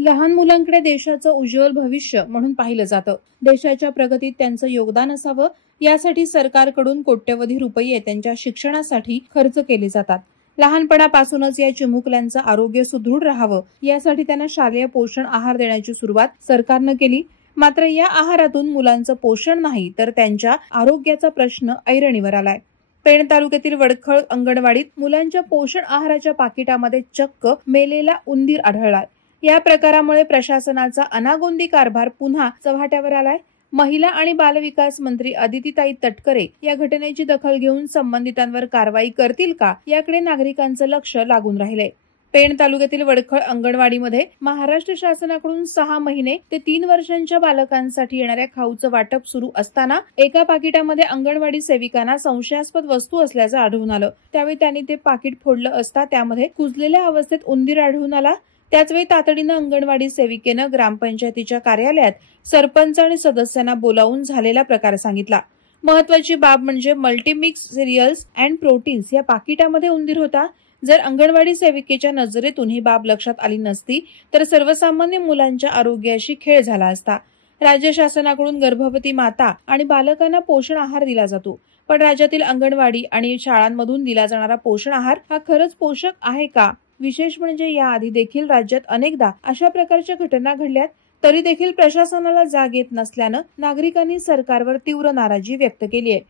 लहान मुलांकडे देशाचं उज्ज्वल भविष्य म्हणून पाहिलं जातं। देशाच्या प्रगतीत त्यांचं योगदान असावं यासाठी सरकारकडून कोट्यवधी रुपये त्यांच्या शिक्षणासाठी खर्च केले जातात। लहानपणापासूनच या चिमुकल्यांचं आरोग्य सुदृढ राहावं यासाठी त्यांना शालेय पोषण आहार देण्याची सुरुवात सरकारनं केली। मात्र या आहारातून मुलांचं पोषण नाही तर त्यांच्या आरोग्याचा प्रश्न ऐरणीवर आलाय। पेण तालुक्यातील वडखळ अंगणवाडीत मुलांच्या पोषण आहाराच्या पाकिटामध्ये चक्क मेलेला उंदीर आढळलाय। या प्रकारामुळे प्रशासनाचा अनागोंदी कारभार पुन्हा चव्हाट्यावर आलाय। महिला आणि बालविकास मंत्री अदितीताई तटकरे या घटनेची दखल घेऊन संबंधितांवर कारवाई करतील का याकडे नागरिकांचं लक्ष लागून राहिलंय। पेण तालुक्यातील वडखळ अंगणवाडीमध्ये महाराष्ट्र शासनाकडून 6 महिने ते 3 वर्षांच्या बालकांसाठी येणाऱ्या खाऊचं वाटप सुरू असताना एका पाकिटामध्ये अंगणवाडी सेविकांना संशयास्पद वस्तू असल्याचं आढळून आलं। त्यावेळी त्यांनी ते पाकिट फोडलं असता त्यामध्ये कुजलेल्या अवस्थेत उंदीर आढळून आला। त्याचवेळी तातडीनं अंगणवाडी सेविकेनं ग्रामपंचायतीच्या कार्यालयात सरपंच आणि सदस्यांना बोलावून झालेला प्रकार सांगितला। महत्वाची बाब म्हणजे मल्टीमिक्स सिरियल्स अँड प्रोटीन्स या पाकिटामध्ये उंदीर होता। जर अंगणवाडी सेविकेच्या नजरेतून ही बाब लक्षात आली नसती तर सर्वसामान्य मुलांच्या आरोग्याशी खेळ झाला असता। राज्य शासनाकडून गर्भवती माता आणि बालकांना पोषण आहार दिला जातो, पण राज्यातील अंगणवाडी आणि शाळांमधून दिला जाणारा पोषण आहार हा खरंच पोषक आहे का? विशेष म्हणजे याआधी देखील राज्यात अनेकदा अशा प्रकारच्या घटना घडल्यात, तरी देखील प्रशासनाला जाग येत नसल्यानं नागरिकांनी सरकारवर तीव्र नाराजी व्यक्त केली आहे।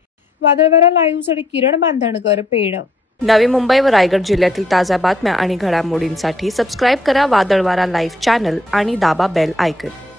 वादळवारा लाईव्हसाठी किरण बांधणकर, पेण। नवी मुंबई व रायगड जिल्ह्यातील ताज्या बातम्या आणि घडामोडींसाठी सबस्क्राईब करा वादळवारा लाईव्ह चॅनल आणि दाबा बेल आयकॉन।